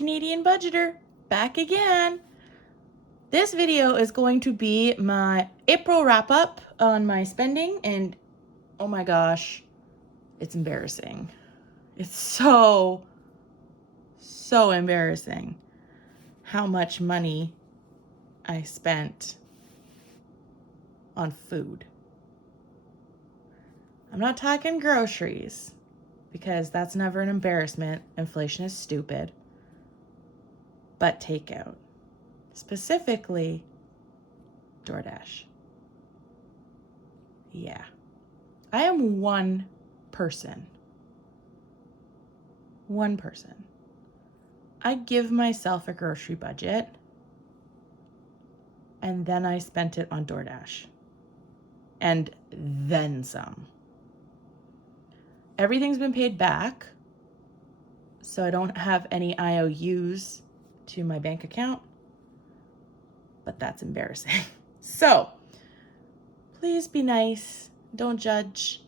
Canadian budgeter back again. This video is going to be my April wrap up on my spending, and oh my gosh, it's embarrassing. It's so embarrassing how much money I spent on food. I'm not talking groceries because that's never an embarrassment. Inflation is stupid. But takeout. Specifically, DoorDash. Yeah. I am one person. One person. I give myself a grocery budget and then I spent it on DoorDash. And then some. Everything's been paid back, so I don't have any IOUs to my bank account, but that's embarrassing. So please be nice. Don't judge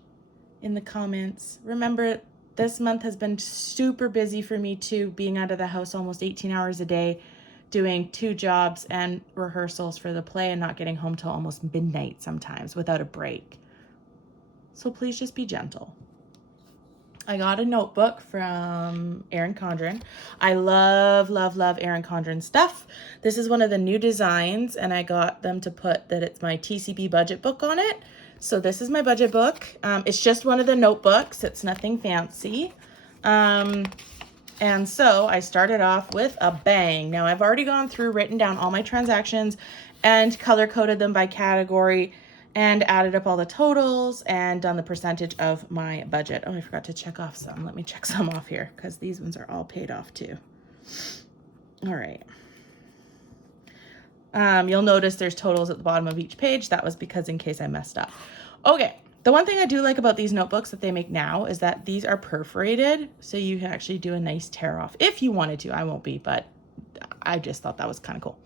in the comments. Remember, this month has been super busy for me too, being out of the house almost 18 hours a day, doing 2 jobs and rehearsals for the play and not getting home till almost midnight sometimes without a break. So please just be gentle. I got a notebook from Erin Condren. I love Erin Condren stuff. This is one of the new designs, and I got them to put that it's my TCB budget book on it. So this is my budget book. It's just one of the notebooks. It's nothing fancy. And so I started off with a bang. Now I've already gone through, written down all my transactions and color-coded them by category and added up all the totals and done the percentage of my budget. Oh, I forgot to check off some. Let me check some off here because these ones are all paid off too. All right. You'll notice there's totals at the bottom of each page. That was because in case I messed up. Okay. The one thing I do like about these notebooks that they make now is that these are perforated, so you can actually do a nice tear off if you wanted to. I won't be, but I just thought that was kind of cool.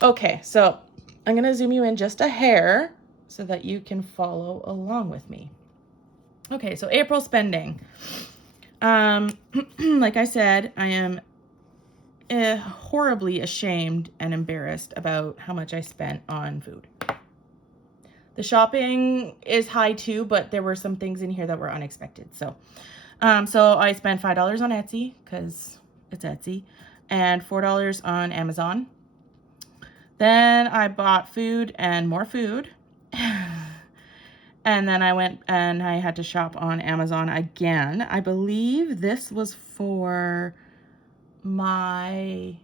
Okay, so I'm going to zoom you in just a hair so that you can follow along with me. Okay, so April spending. Like I said, I am horribly ashamed and embarrassed about how much I spent on food. The shopping is high too, but there were some things in here that were unexpected. So I spent $5 on Etsy because it's Etsy, and $4 on Amazon. Then I bought food and more food. And then I went and I had to shop on Amazon again. I believe this was for my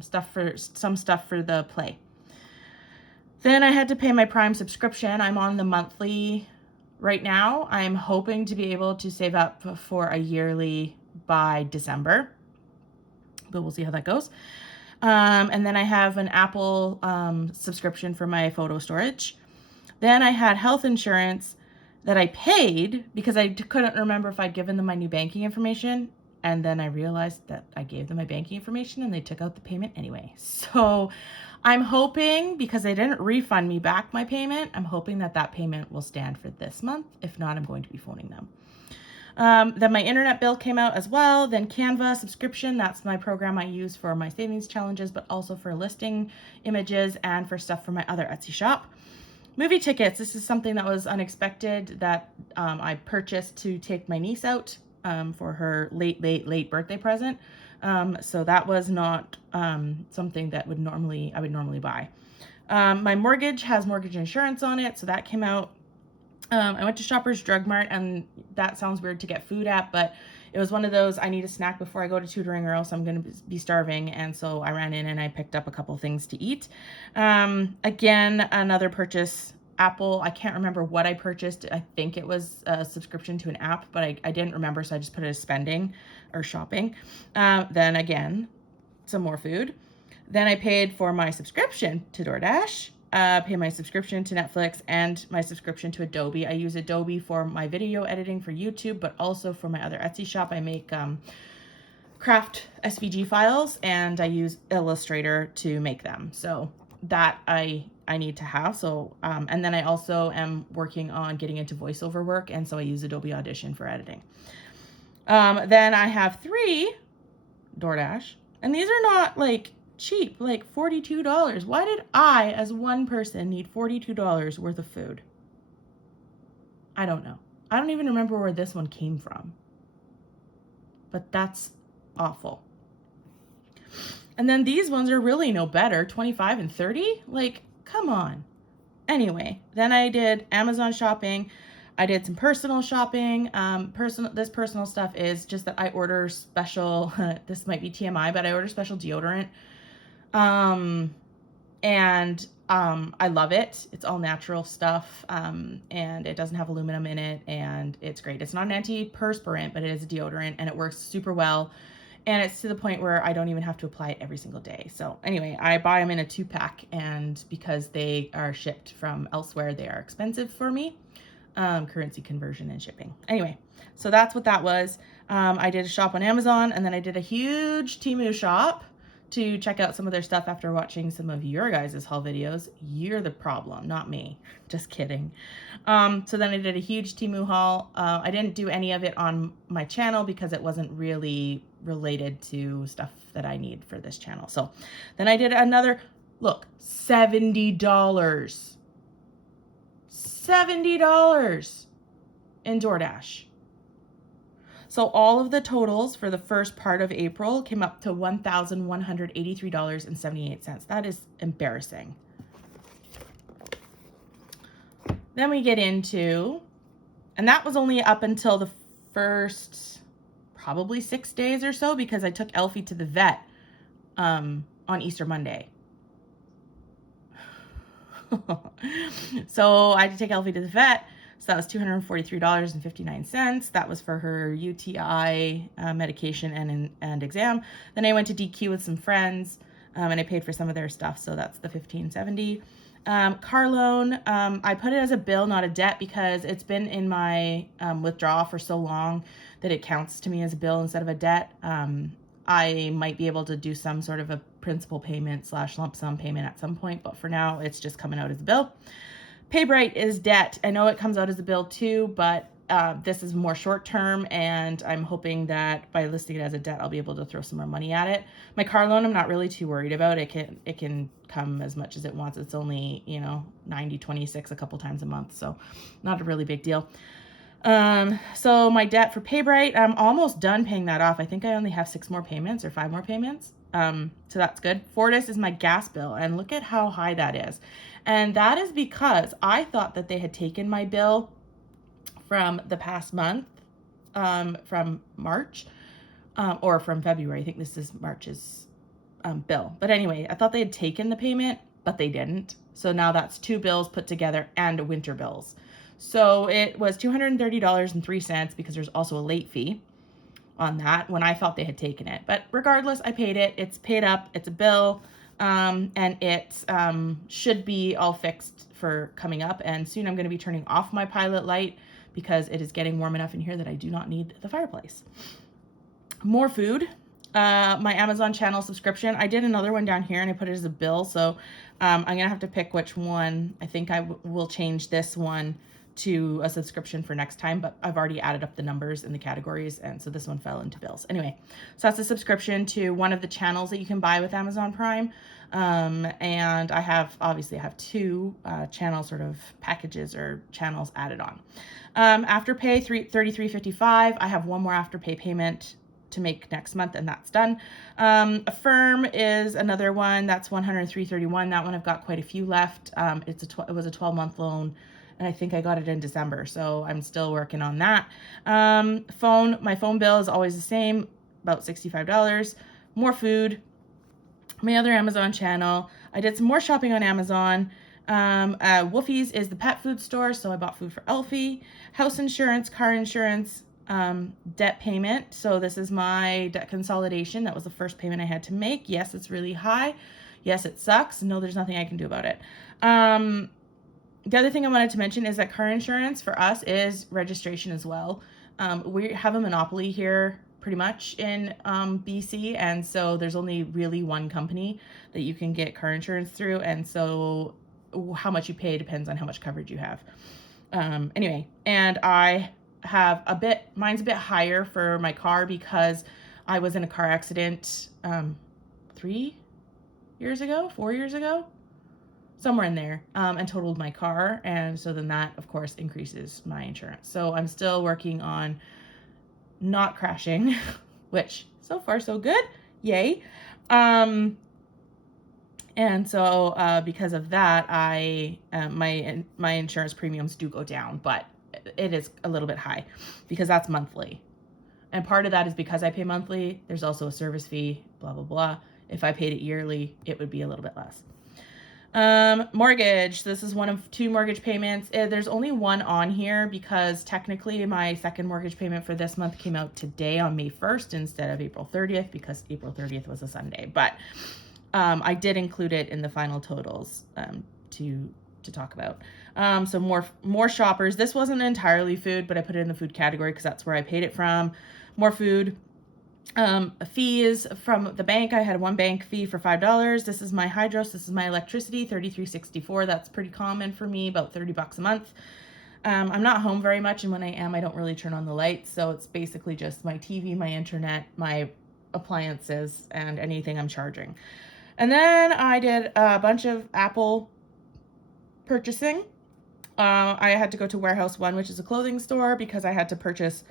stuff for the play. Then I had to pay my Prime subscription. I'm on the monthly right now. I'm hoping to be able to save up for a yearly by December, but we'll see how that goes. And then I have an Apple subscription for my photo storage. Then I had health insurance that I paid because I couldn't remember if I'd given them my new banking information. And then I realized that I gave them my banking information and they took out the payment anyway. So I'm hoping, because they didn't refund me back my payment, I'm hoping that that payment will stand for this month. If not, I'm going to be phoning them. Then my internet bill came out as well. Then Canva subscription, that's my program I use for my savings challenges, but also for listing images and for stuff for my other Etsy shop. Movie tickets, this is something that was unexpected that I purchased to take my niece out for her late birthday present. So that was not something that I would normally buy. My mortgage has mortgage insurance on it, so that came out. I went to Shoppers Drug Mart, and that sounds weird to get food at, but it was one of those, I need a snack before I go to tutoring or else I'm going to be starving. And so I ran in and I picked up a couple things to eat. Again, another purchase, Apple. I can't remember what I purchased. I think it was a subscription to an app, but I didn't remember, so I just put it as spending or shopping. Then again, some more food. Then I paid for my subscription to DoorDash, pay my subscription to Netflix, and my subscription to Adobe. I use Adobe for my video editing for YouTube, but also for my other Etsy shop. I make craft SVG files, and I use Illustrator to make them. So that I need to have. So, and then I also am working on getting into voiceover work, and so I use Adobe Audition for editing. Then I have 3 DoorDash. And these are not like cheap, like $42. Why did I, as one person, need $42 worth of food? I don't know. I don't even remember where this one came from. But that's awful. And then these ones are really no better, 25 and 30? Like, come on. Anyway, then I did Amazon shopping. I did some personal shopping. This personal stuff is just that I order special, this might be TMI, but I order special deodorant. I love it. It's all natural stuff, and it doesn't have aluminum in it, and it's great. It's not an antiperspirant, but it is a deodorant, and it works super well. And it's to the point where I don't even have to apply it every single day. So anyway, I buy them in a 2-pack, and because they are shipped from elsewhere, they are expensive for me. Currency conversion and shipping. Anyway, so that's what that was. I did a shop on Amazon, and then I did a huge Temu shop to check out some of their stuff after watching some of your guys' haul videos. You're the problem, not me. Just kidding. So then I did a huge Temu haul. I didn't do any of it on my channel because it wasn't really related to stuff that I need for this channel. So then I did another, look, $70. $70 in DoorDash. So all of the totals for the first part of April came up to $1,183.78. That is embarrassing. Then we get into, and that was only up until the first probably 6 days or so, because I took Elfie to the vet on Easter Monday. So I had to take Elfie to the vet. So that was $243.59. That was for her UTI medication and exam. Then I went to DQ with some friends, and I paid for some of their stuff. So that's the $1,570. Car loan, I put it as a bill, not a debt, because it's been in my withdrawal for so long that it counts to me as a bill instead of a debt. I might be able to do some sort of a principal payment / lump sum payment at some point, but for now it's just coming out as a bill. PayBright is debt. I know it comes out as a bill too, but this is more short term, and I'm hoping that by listing it as a debt, I'll be able to throw some more money at it. My car loan, I'm not really too worried about. It can come as much as it wants. It's only, 90/26 a couple times a month, so not a really big deal. So my debt for PayBright, I'm almost done paying that off. I think I only have 6 more payments or 5 more payments. So that's good. Fortis is my gas bill, and look at how high that is. And that is because I thought that they had taken my bill from the past month, from March, or from February. I think this is March's bill. But anyway, I thought they had taken the payment, but they didn't. So now that's 2 bills put together and winter bills. So it was $230.03 because there's also a late fee on that when I thought they had taken it. But regardless, I paid it. It's paid up. It's a bill. And it should be all fixed for coming up. And soon I'm going to be turning off my pilot light because it is getting warm enough in here that I do not need the fireplace. More food. My Amazon channel subscription. I did another one down here and I put it as a bill. So I'm going to have to pick which one. I think I will change this one to a subscription for next time, but I've already added up the numbers in the categories, and so this one fell into bills. Anyway, so that's a subscription to one of the channels that you can buy with Amazon Prime, and I have 2 channel sort of packages or channels added on. Afterpay, $33.55. I have one more Afterpay payment to make next month, and that's done. Affirm is another one. That's $103.31. That one I've got quite a few left. It was a 12-month loan, and I think I got it in December, so I'm still working on that. My phone bill is always the same, about $65. More food. My other Amazon channel. I did some more shopping on Amazon. Woofie's is the pet food store, so I bought food for Elfie. House insurance, car insurance, debt payment. So this is my debt consolidation. That was the first payment I had to make. Yes, it's really high. Yes, it sucks. No, there's nothing I can do about it. The other thing I wanted to mention is that car insurance for us is registration as well. We have a monopoly here pretty much in BC, and so there's only really one company that you can get car insurance through, and so how much you pay depends on how much coverage you have. Anyway, and I have mine's a bit higher for my car because I was in a car accident 4 years ago, somewhere in there, and totaled my car. And so then that, of course, increases my insurance. So I'm still working on not crashing, which so far so good. Yay. And so because of that, my insurance premiums do go down, but it is a little bit high because that's monthly. And part of that is because I pay monthly. There's also a service fee, blah, blah, blah. If I paid it yearly, it would be a little bit less. Mortgage. This is one of 2 mortgage payments. There's only one on here because technically my second mortgage payment for this month came out today on May 1st instead of April 30th because April 30th was a Sunday. But I did include it in the final totals to talk about. So more shoppers. This wasn't entirely food, but I put it in the food category because that's where I paid it from. More food. Fees from the bank. I had one bank fee for $5. This is my hydros. This is my electricity, $33.64. That's pretty common for me, about $30 a month. I'm not home very much, and when I am, I don't really turn on the lights. So it's basically just my TV, my internet, my appliances, and anything I'm charging. And then I did a bunch of Apple purchasing. I had to go to Warehouse One, which is a clothing store, because I had to purchase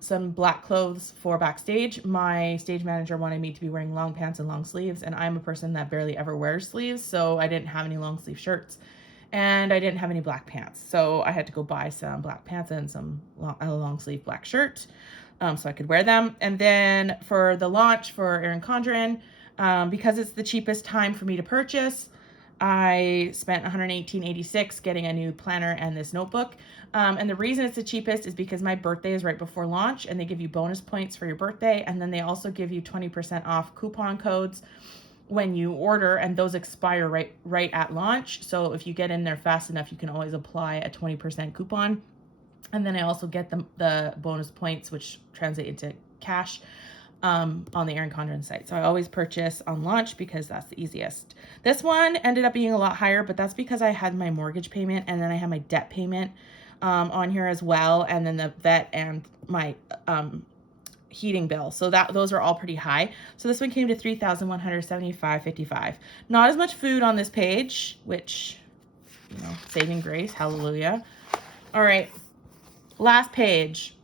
some black clothes for backstage. My stage manager wanted me to be wearing long pants and long sleeves, and I'm a person that barely ever wears sleeves, so I didn't have any long sleeve shirts, and I didn't have any black pants, so I had to go buy some black pants and a long sleeve black shirt, so I could wear them. And then for the launch for Erin Condren, because it's the cheapest time for me to purchase, I spent $118.86 getting a new planner and this notebook. And the reason it's the cheapest is because my birthday is right before launch, and they give you bonus points for your birthday. And then they also give you 20% off coupon codes when you order, and those expire right at launch. So if you get in there fast enough, you can always apply a 20% coupon. And then I also get the bonus points, which translate into cash, on the Erin Condren site. So I always purchase on launch because that's the easiest. This one ended up being a lot higher, but that's because I had my mortgage payment, and then I had my debt payment on here as well, and then the vet and my heating bill. So those are all pretty high. So this one came to $3,175.55. Not as much food on this page, which, saving grace, hallelujah. All right, last page.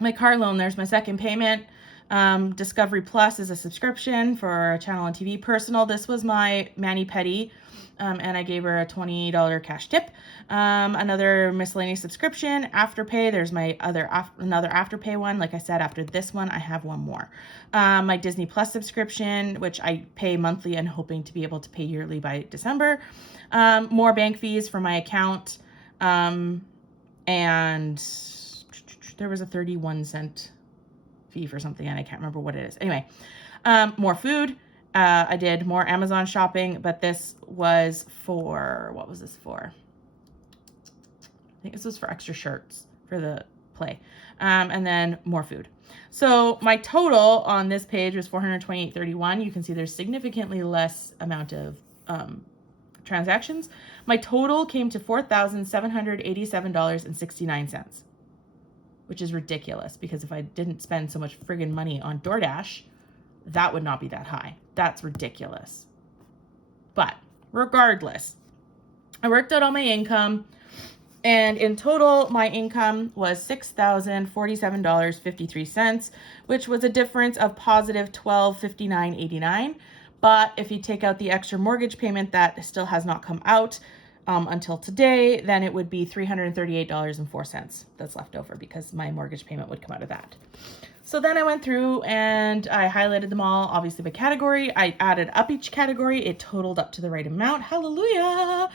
My car loan, there's my second payment. Discovery Plus is a subscription for a channel on TV. Personal, this was my mani-pedi, and I gave her a $20 cash tip. Another miscellaneous subscription. Afterpay, there's my another Afterpay one. Like I said, after this one, I have one more. My Disney Plus subscription, which I pay monthly and hoping to be able to pay yearly by December. More bank fees for my account. And there was a 31-cent fee for something, and I can't remember what it is. Anyway, more food. I did more Amazon shopping, but this was for, what was this for? I think this was for extra shirts for the play. And then more food. So my total on this page was $428.31. You can see there's significantly less amount of transactions. My total came to $4,787.69. Which is ridiculous, because if I didn't spend so much friggin' money on DoorDash, that would not be that high. That's ridiculous. But regardless, I worked out all my income, and in total, my income was $6,047.53, which was a difference of positive $1,259.89. But if you take out the extra mortgage payment that still has not come out until today, then it would be $338.04 that's left over, because my mortgage payment would come out of that. So then I went through and I highlighted them all, obviously by category. I added up each category. It totaled up to the right amount. Hallelujah.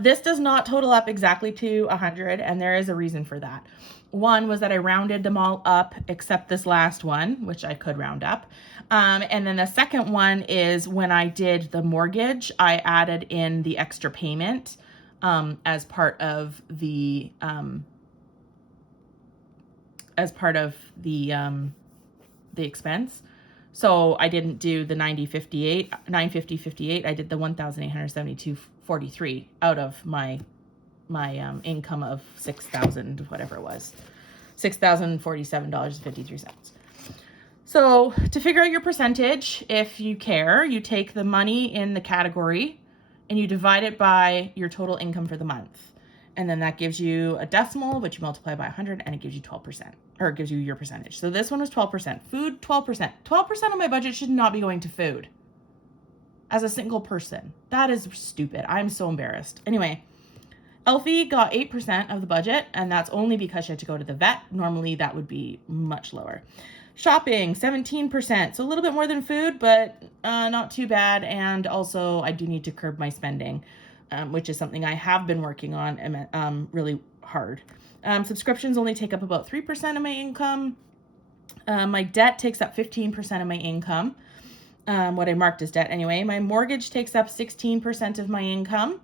This does not total up exactly to 100, and there is a reason for that. One was that I rounded them all up except this last one, which I could round up. And then the second one is when I did the mortgage, I added in the extra payment as part of the expense. So I didn't do the $950.58. I did the $1,872.43 out of my income of $6,000, whatever it was, $6,047.53. So to figure out your percentage, if you care, you take the money in the category and you divide it by your total income for the month. And then that gives you a decimal, which you multiply by 100, and it gives you 12%, or it gives you your percentage. So this one was 12%. Food, 12%. 12% of my budget should not be going to food as a single person. That is stupid. I'm so embarrassed. Anyway, Elfie got 8% of the budget, and that's only because she had to go to the vet. Normally that would be much lower. Shopping, 17%. So a little bit more than food, but not too bad. And also I do need to curb my spending, which is something I have been working on really hard. Subscriptions only take up about 3% of my income. My debt takes up 15% of my income. What I marked as debt anyway. My mortgage takes up 16% of my income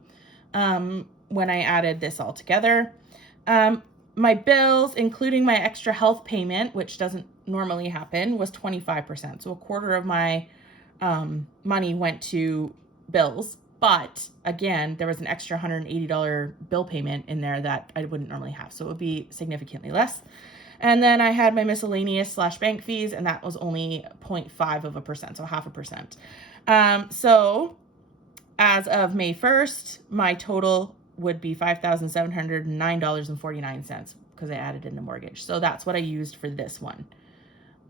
when I added this all together. My bills, including my extra health payment, which doesn't normally happen, was 25%. So a quarter of my money went to bills. But again, there was an extra $180 bill payment in there that I wouldn't normally have. So it would be significantly less. And then I had my miscellaneous / bank fees, and that was only 0.5%, so 0.5%. So as of May 1st, my total would be $5,709.49 because I added in the mortgage. So that's what I used for this one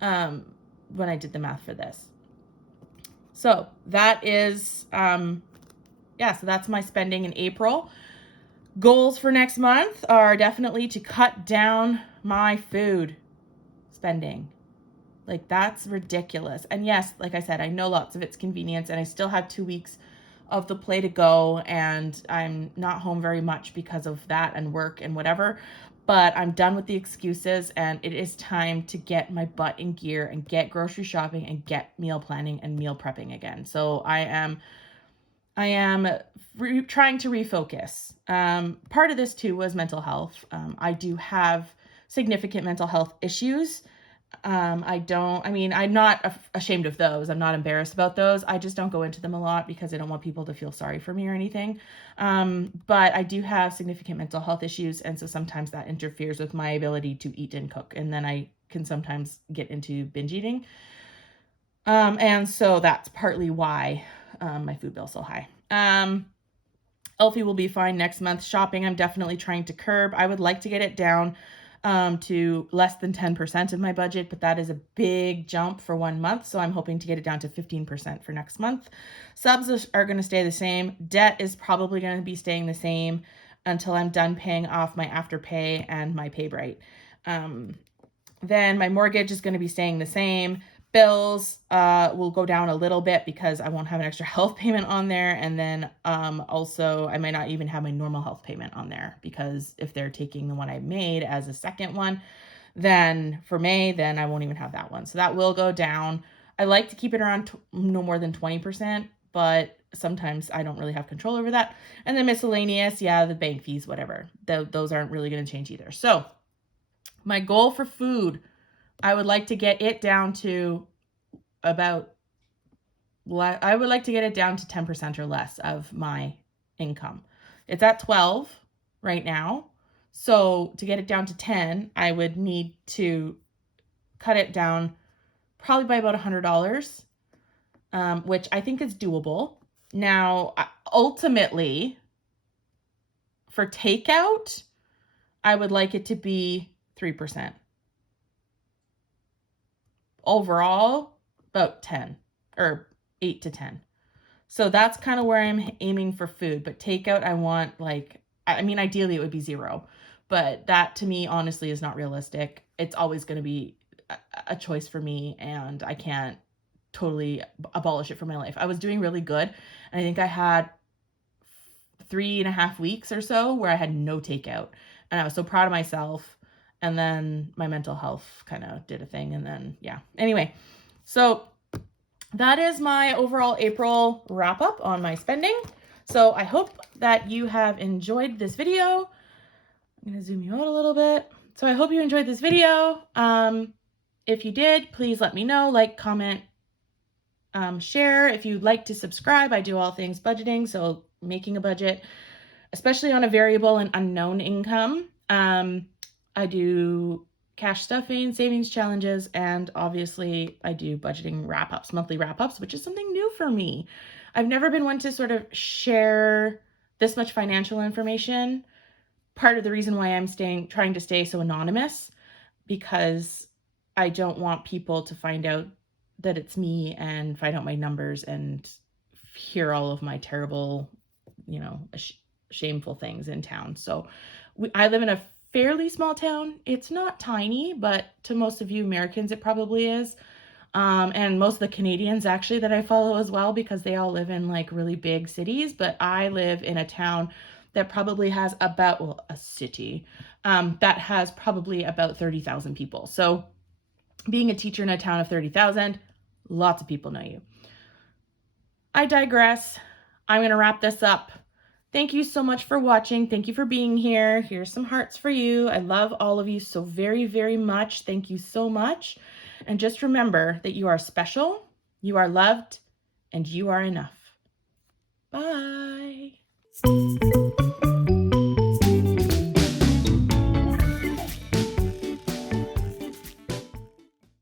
when I did the math for this. So that is, so that's my spending in April. Goals for next month are definitely to cut down my food spending. Like, that's ridiculous. And yes, like I said, I know lots of it's convenience, and I still have 2 weeks of the play to go, and I'm not home very much because of that and work and whatever, but I'm done with the excuses, and it is time to get my butt in gear and get grocery shopping and get meal planning and meal prepping again. So I am trying to refocus. Part of this too was mental health. I do have significant mental health issues. I'm not ashamed of those. I'm not embarrassed about those. I just don't go into them a lot because I don't want people to feel sorry for me or anything. But I do have significant mental health issues. And so sometimes that interferes with my ability to eat and cook. And then I can sometimes get into binge eating. And so that's partly why my food bill's so high. Elfie will be fine next month. Shopping, I'm definitely trying to curb. I would like to get it down to less than 10% of my budget, but that is a big jump for 1 month. So I'm hoping to get it down to 15% for next month. Subs are going to stay the same. Debt is probably going to be staying the same until I'm done paying off my Afterpay and my PayBright. Then my mortgage is going to be staying the same. Bills will go down a little bit because I won't have an extra health payment on there. And then also I might not even have my normal health payment on there, because if they're taking the one I made as a second one, then for May, then I won't even have that one. So that will go down. I like to keep it around no more than 20%, but sometimes I don't really have control over that. And then miscellaneous, the bank fees, whatever. Those aren't really going to change either. So my goal for food, I would like to get it down to I would like to get it down to 10% or less of my income. It's at 12 right now. So to get it down to 10, I would need to cut it down probably by about $100, which I think is doable. Now, ultimately, for takeout, I would like it to be 3%. Overall, about 10 or 8 to 10. So that's kind of where I'm aiming for food. But takeout, I want ideally it would be 0. But that to me, honestly, is not realistic. It's always going to be a choice for me, and I can't totally abolish it from my life. I was doing really good. And I think I had 3.5 weeks or so where I had no takeout. And I was so proud of myself. And then my mental health kind of did a thing. And then, Anyway, so that is my overall April wrap up on my spending. So I hope that you have enjoyed this video. I'm going to zoom you out a little bit. So I hope you enjoyed this video. If you did, please let me know, like, comment, share. If you'd like to subscribe, I do all things budgeting. So making a budget, especially on a variable and unknown income. I do cash stuffing, savings challenges, and obviously I do budgeting wrap-ups, monthly wrap-ups, which is something new for me. I've never been one to sort of share this much financial information. Part of the reason why I'm trying to stay so anonymous, because I don't want people to find out that it's me and find out my numbers and hear all of my terrible, shameful things in town. So I live in a fairly small town. It's not tiny, but to most of you Americans, it probably is. And most of the Canadians actually that I follow as well, because they all live in like really big cities. But I live in a town that probably has a city that has probably about 30,000 people. So being a teacher in a town of 30,000, lots of people know you. I digress. I'm going to wrap this up. Thank you so much for watching. Thank you for being here. Here's some hearts for you. I love all of you so very, very much. Thank you so much. And just remember that you are special, you are loved, and you are enough. Bye.